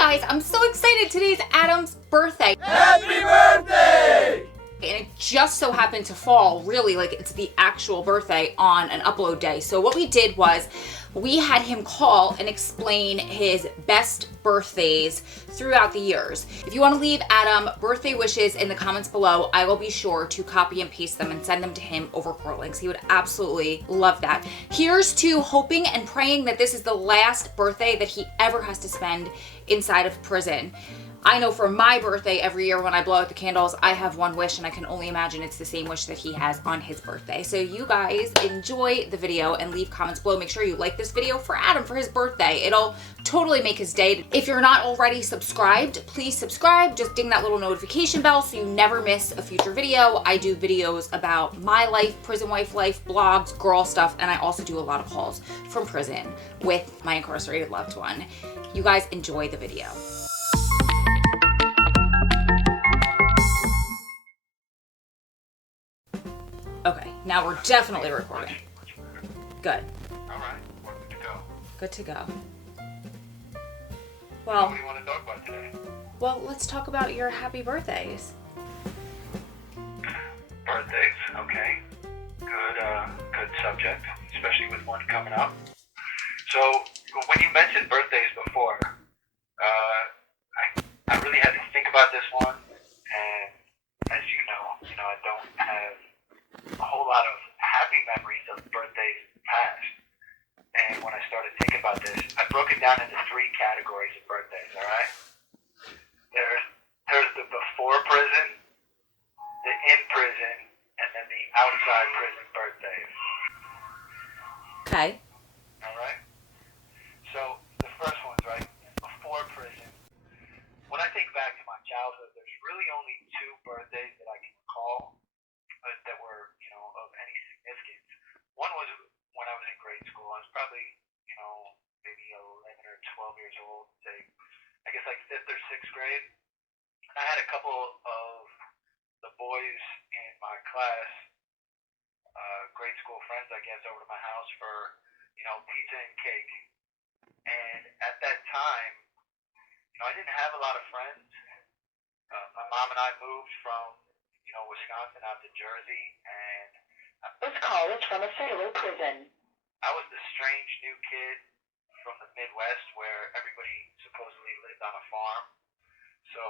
guys, I'm so excited. Today's Adam's birthday. Happy birthday! And it just so happened to fall, really, like it's the actual birthday on an upload day. So what we did was we had him call and explain his best birthdays throughout the years. If you want to leave Adam birthday wishes in the comments below, I will be sure to copy and paste them and send them to him over Quote Links. He would absolutely love that. Here's to hoping and praying that this is the last birthday that he ever has to spend inside of prison. I know for my birthday every year when I blow out the candles, I have one wish, and I can only imagine it's the same wish that he has on his birthday. So you guys enjoy the video and leave comments below. Make sure you like this video for Adam for his birthday. It'll totally make his day. If you're not already subscribed, please subscribe. Just ding that little notification bell so you never miss a future video. I do videos about my life, prison wife life, blogs, girl stuff, and I also do a lot of hauls from prison with my incarcerated loved one. You guys enjoy the video. Okay, now we're definitely recording. Good. Alright, we're good to go. Good to go. What Well, do you want to talk about today? let's talk about your happy birthdays. Birthdays, okay. Good subject, especially with one coming up. So, when you mentioned birthdays before, I really had to think about this one, and as you know, I don't have a whole lot of happy memories of birthdays past. And when I started thinking about this, I broke it down into three categories of birthdays, alright? There's the before prison, the in prison, and then the outside prison birthdays. Okay. Alright? So the first one's right, before prison. When I think back to my childhood, there's really only two birthdays that I can recall that were, of any significance. One was when I was in grade school. I was probably, maybe 11 or 12 years old, say, I guess like 5th or 6th grade. And I had a couple of the boys in my class, grade school friends, I guess, over to my house for, pizza and cake. And at that time, I didn't have a lot of friends. My mom and I moved from Wisconsin out to Jersey, and This call is from a federal prison. I was the strange new kid from the Midwest where everybody supposedly lived on a farm. So,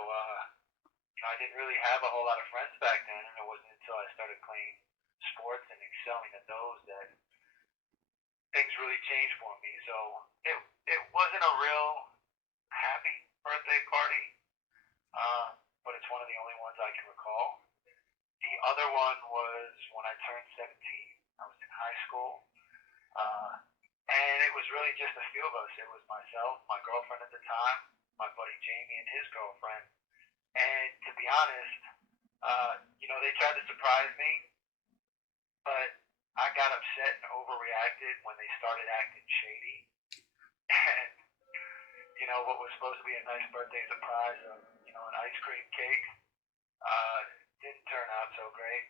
I didn't really have a whole lot of friends back then, and it wasn't until I started playing sports and excelling at those that things really changed for me. So, it wasn't a real happy birthday party, but it's one of the only ones I can recall. The other one was when I turned 17. I was in high school, and it was really just a few of us. It was myself, my girlfriend at the time, my buddy Jamie, and his girlfriend. And to be honest, they tried to surprise me, but I got upset and overreacted when they started acting shady. And, what was supposed to be a nice birthday surprise of, an ice cream cake, didn't turn out so great.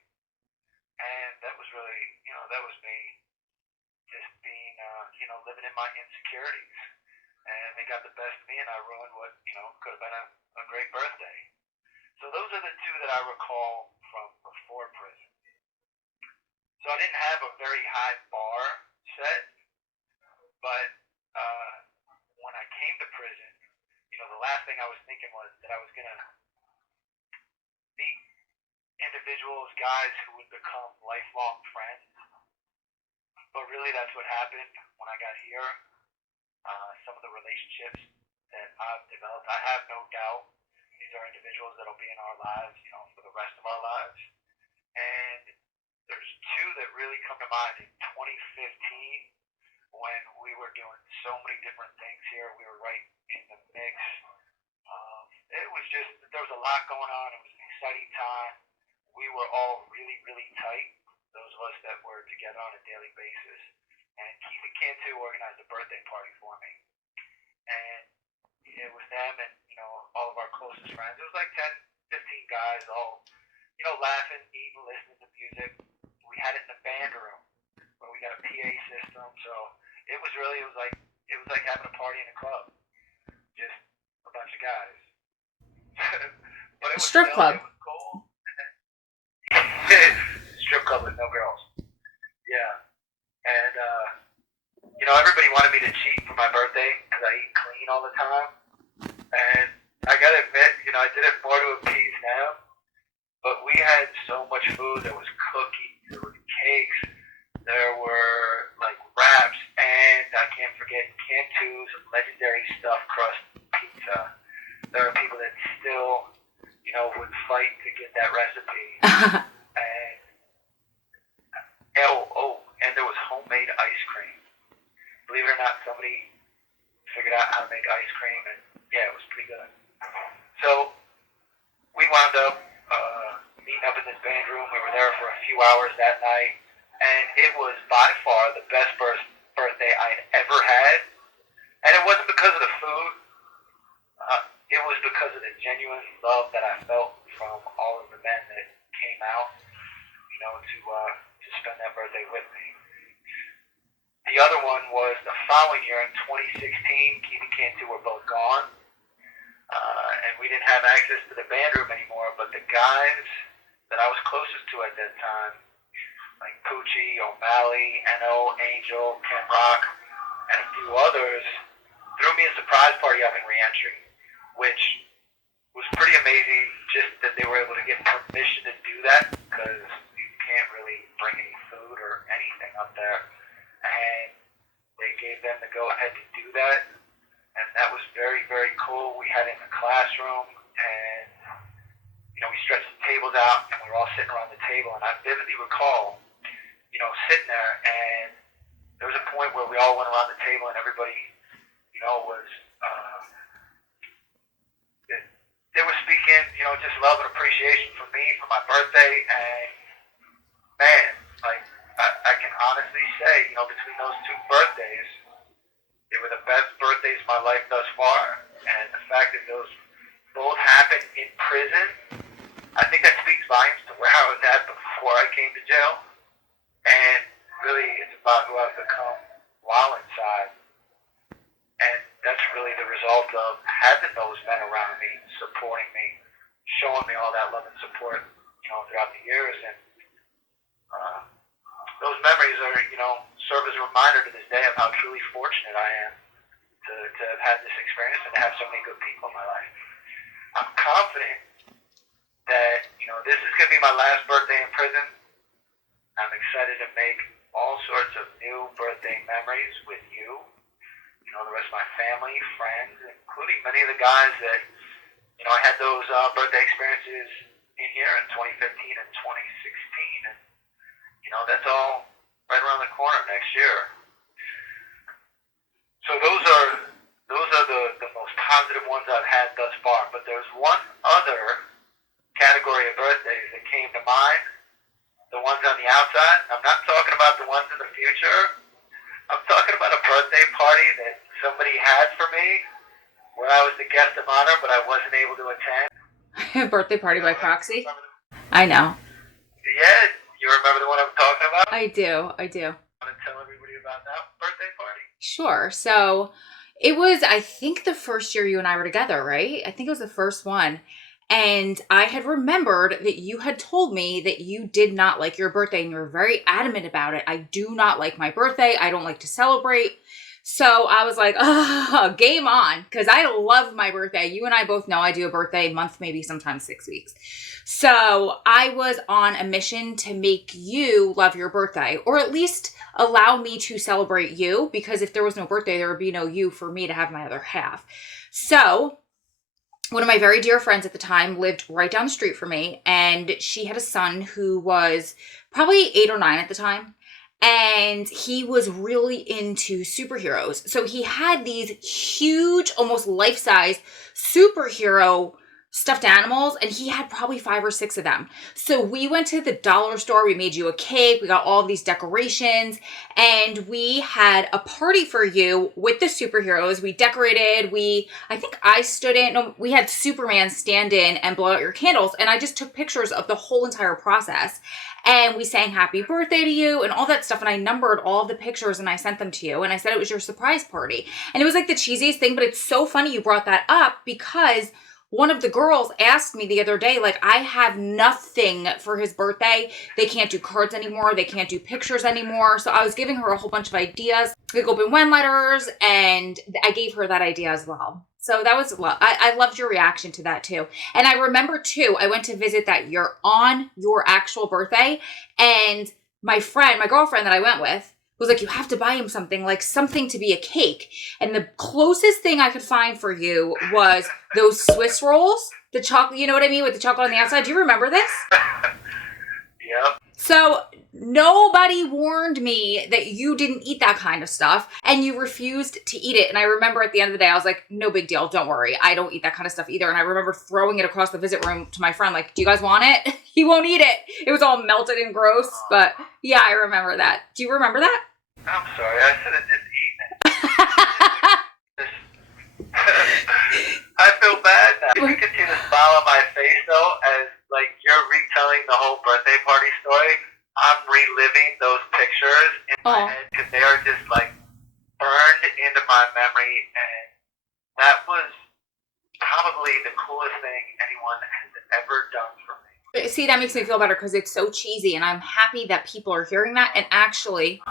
And that was really, that was me just being, living in my insecurities. And they got the best of me, and I ruined what, could have been a great birthday. So those are the two that I recall from before prison. So I didn't have a very high bar set, but when I came to prison, the last thing I was thinking was that I was going to meet individuals, guys who would become lifelong friends. But really that's what happened when I got here. Some of the relationships that I've developed, I have no doubt these are individuals that will be in our lives, for the rest of our lives. And there's two that really come to mind. In 2015, when we were doing so many different things here, we were right in the mix. It was just, there was a lot going on. It was an exciting time. We were all really, really tight, those of us that were together on a daily basis. And Keith and Cantu organized a birthday party for me. And it was them and, all of our closest friends. It was like 10, 15 guys all, laughing, eating, listening to music. We had it in the band room where we got a PA system. So it was like having a party in a club. Just a bunch of guys. But it was Strip still, club. it was cool. Strip club with no girls. Yeah. And, everybody wanted me to cheat for my birthday because I eat clean all the time. And I got to admit, I did it more to appease them. But we had so much food. There was cookies, there was cakes, there were wraps, and I can't forget Cantu's legendary stuffed crust pizza. There are people that still, would fight to get that recipe. And there was homemade ice cream. Believe it or not, somebody figured out how to make ice cream, and yeah, it was pretty good. So we wound up meeting up in this band room. We were there for a few hours that night, and it was by far the best birthday I'd ever had. And it wasn't because of the food. It was because of the genuine love that I felt from all of the men that came out, to spend that birthday with me. The other one was the following year in 2016. Keith and Cantu were both gone. And we didn't have access to the band room anymore, but the guys that I was closest to at that time, like Poochie, O'Malley, Eno, Angel, Ken Rock, and a few others, threw me a surprise party up in Reentry, which was pretty amazing just that they were able to get permission to do that, because you can't really bring any food or anything up there. And they gave them the go-ahead to do that. And that was very, very cool. We had it in the classroom, and, we stretched the tables out, and we were all sitting around the table. And I vividly recall, sitting there, and there was a point where we all went around the table, and everybody, was, they were speaking, just love and appreciation for me, for my birthday. And, man, I can honestly say, between those two birthdays, they were the best birthdays of my life thus far. And the fact that those both happened in prison, I think that speaks volumes to where I was at before I came to jail. And really, it's about who I've become while inside. And that's really the result of having those men around me, supporting me, showing me all that love and support, throughout the years. And those memories are, serve as a reminder to this day of how truly fortunate I am to have had this experience and to have so many good people in my life. I'm confident that, this is going to be my last birthday in prison. I'm excited to make all sorts of new birthday memories with you, the rest of my family, friends, including many of the guys that, I had those birthday experiences in here in 2015 and 2016. And, that's all right around the corner next year. So those are the most positive ones I've had thus far. But there's one other category of birthdays that came to mind. The ones on the outside. I'm not talking about the ones in the future. I'm talking about a birthday party that somebody had for me where I was the guest of honor, but I wasn't able to attend. Birthday party by proxy? I know. Yeah, you remember the one I'm talking about? I do. Want to tell everybody about that birthday party? Sure. So it was, I think, the first year you and I were together, right? I think it was the first one. And I had remembered that you had told me that you did not like your birthday, and you were very adamant about it. I do not like my birthday. I don't like to celebrate. So I was like, game on, because I love my birthday. You and I both know I do a birthday month, maybe sometimes 6 weeks. So I was on a mission to make you love your birthday, or at least allow me to celebrate you, because if there was no birthday, there would be no you for me to have my other half. So one of my very dear friends at the time lived right down the street from me, and she had a son who was probably 8 or 9 at the time. And he was really into superheroes. So he had these huge, almost life-size superhero stuffed animals, and he had probably 5 or 6 of them. So we went to the dollar store, we made you a cake, we got all of these decorations, and we had a party for you with the superheroes. We decorated, I think I stood in, no, we had Superman stand in and blow out your candles, and I just took pictures of the whole entire process. And we sang happy birthday to you and all that stuff. And I numbered all of the pictures and I sent them to you. And I said it was your surprise party. And it was like the cheesiest thing, but it's so funny you brought that up because one of the girls asked me the other day, like, I have nothing for his birthday. They can't do cards anymore. They can't do pictures anymore. So I was giving her a whole bunch of ideas, like open when letters, and I gave her that idea as well. So that was, I loved your reaction to that too. And I remember too, I went to visit that year on your actual birthday, and my girlfriend that I went with was like, you have to buy him something, like something to be a cake. And the closest thing I could find for you was those Swiss rolls, the chocolate, you know what I mean, with the chocolate on the outside. Do you remember this? Yep. So nobody warned me that you didn't eat that kind of stuff, and you refused to eat it. And I remember at the end of the day, I was like, no big deal. Don't worry. I don't eat that kind of stuff either. And I remember throwing it across the visit room to my friend, like, do you guys want it? He won't eat it. It was all melted and gross. But yeah, I remember that. Do you remember that? I'm sorry. I should have just eaten it. I feel bad now. You can see the smile on my face, though, as, like, you're retelling the whole birthday party story. I'm reliving those pictures in my head because they are just, like, burned into my memory, and that was probably the coolest thing anyone has ever done for me. See, that makes me feel better because it's so cheesy, and I'm happy that people are hearing that. And actually,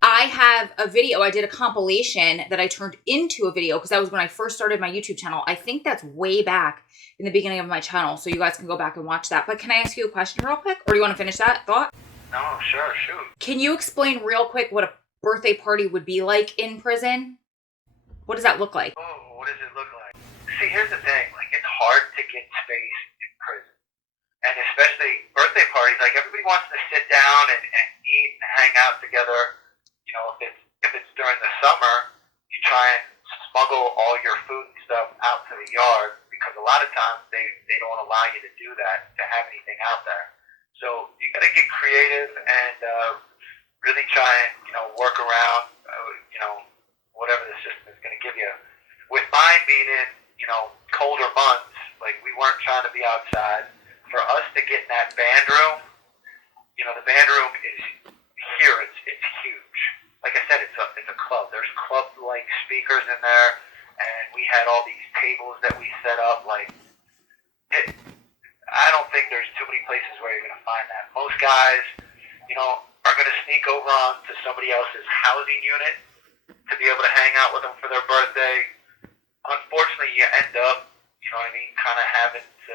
I have a video. I did a compilation that I turned into a video because that was when I first started my YouTube channel. I think that's way back in the beginning of my channel, so you guys can go back and watch that. But can I ask you a question real quick? Or do you want to finish that thought? No, sure, shoot. Can you explain real quick what a birthday party would be like in prison? What does that look like? Oh, what does it look like? See, here's the thing. Like, it's hard to get space in prison. And especially birthday parties, like, everybody wants to sit down and eat and hang out together. You know, if it's during the summer, you try and smuggle all your food and stuff out to the yard because a lot of times they don't allow you to do that, to have anything out there. So you got to get creative and really try and, you know, work around, you know, whatever the system is going to give you. With mine being in, you know, colder months, like, we weren't trying to be outside. For us to get in that band room, you know, the band room is here. It's huge. Like I said, it's a club. There's club-like speakers in there, and we had all these tables that we set up. Like, I don't think there's too many places where you're going to find that. Most guys, you know, are going to sneak over onto somebody else's housing unit to be able to hang out with them for their birthday. Unfortunately, you end up, you know what I mean, kind of having to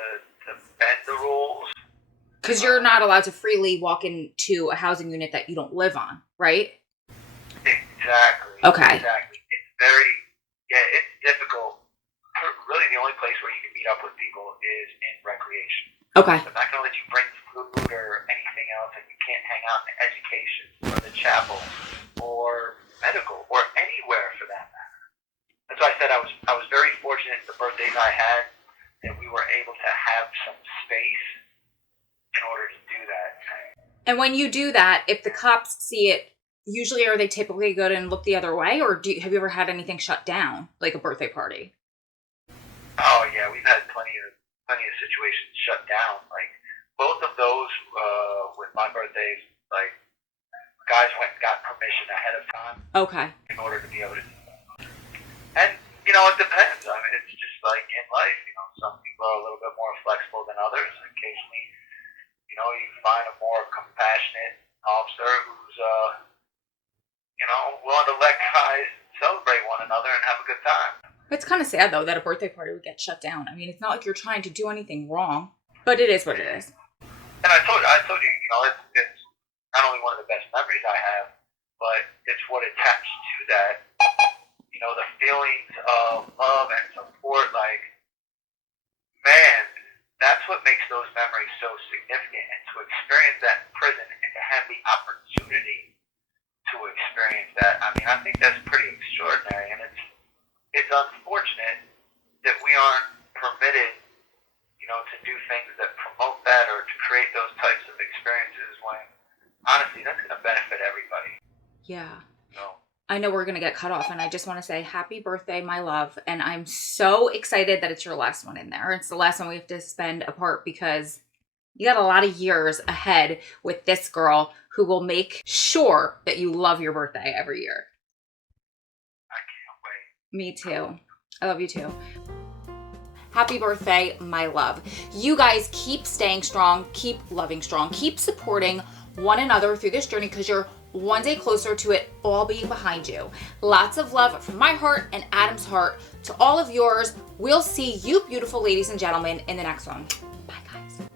bend the rules. Because you're not allowed to freely walk into a housing unit that you don't live on, right? Exactly. Okay. Exactly. It's difficult. Really, the only place where you can meet up with people is in recreation. Okay. They're not going to let you bring food or anything else, and you can't hang out in education or the chapel or medical or anywhere for that matter. That's why I said I was very fortunate the birthdays I had that we were able to have some space in order to do that. And when you do that, if the cops see it, usually are they typically good and look the other way, or have you ever had anything shut down, like a birthday party? Oh yeah, we've had plenty of situations shut down. Like, both of those with my birthdays, like, guys went and got permission ahead of time. Okay. In order to be able to do that. And, you know, it depends. I mean, it's just like in life, you know, some people are a little bit more flexible than others. Occasionally, you know, you find a more compassionate officer who's, you know, willing to let guys celebrate one another and have a good time. It's kind of sad, though, that a birthday party would get shut down. I mean, it's not like you're trying to do anything wrong, but it is what it is. And I told you, you know, it's not only one of the best memories I have, but it's what attached to that. You know, the feelings of love and support, like, man, that's what makes those memories so significant. And to experience that in prison and to have the opportunity to experience that, I mean, I think that's pretty extraordinary. And it's unfortunate that we aren't permitted do things that promote that or to create those types of experiences when, honestly, that's going to benefit everybody. Yeah. So, I know we're going to get cut off, and I just want to say happy birthday, my love. And I'm so excited that it's your last one in there. It's the last one we have to spend apart because you got a lot of years ahead with this girl who will make sure that you love your birthday every year. I can't wait. Me too. I love you too. Happy birthday, my love. You guys keep staying strong, keep loving strong, keep supporting one another through this journey because you're one day closer to it all being behind you. Lots of love from my heart and Adam's heart to all of yours. We'll see you beautiful ladies and gentlemen in the next one. Bye guys.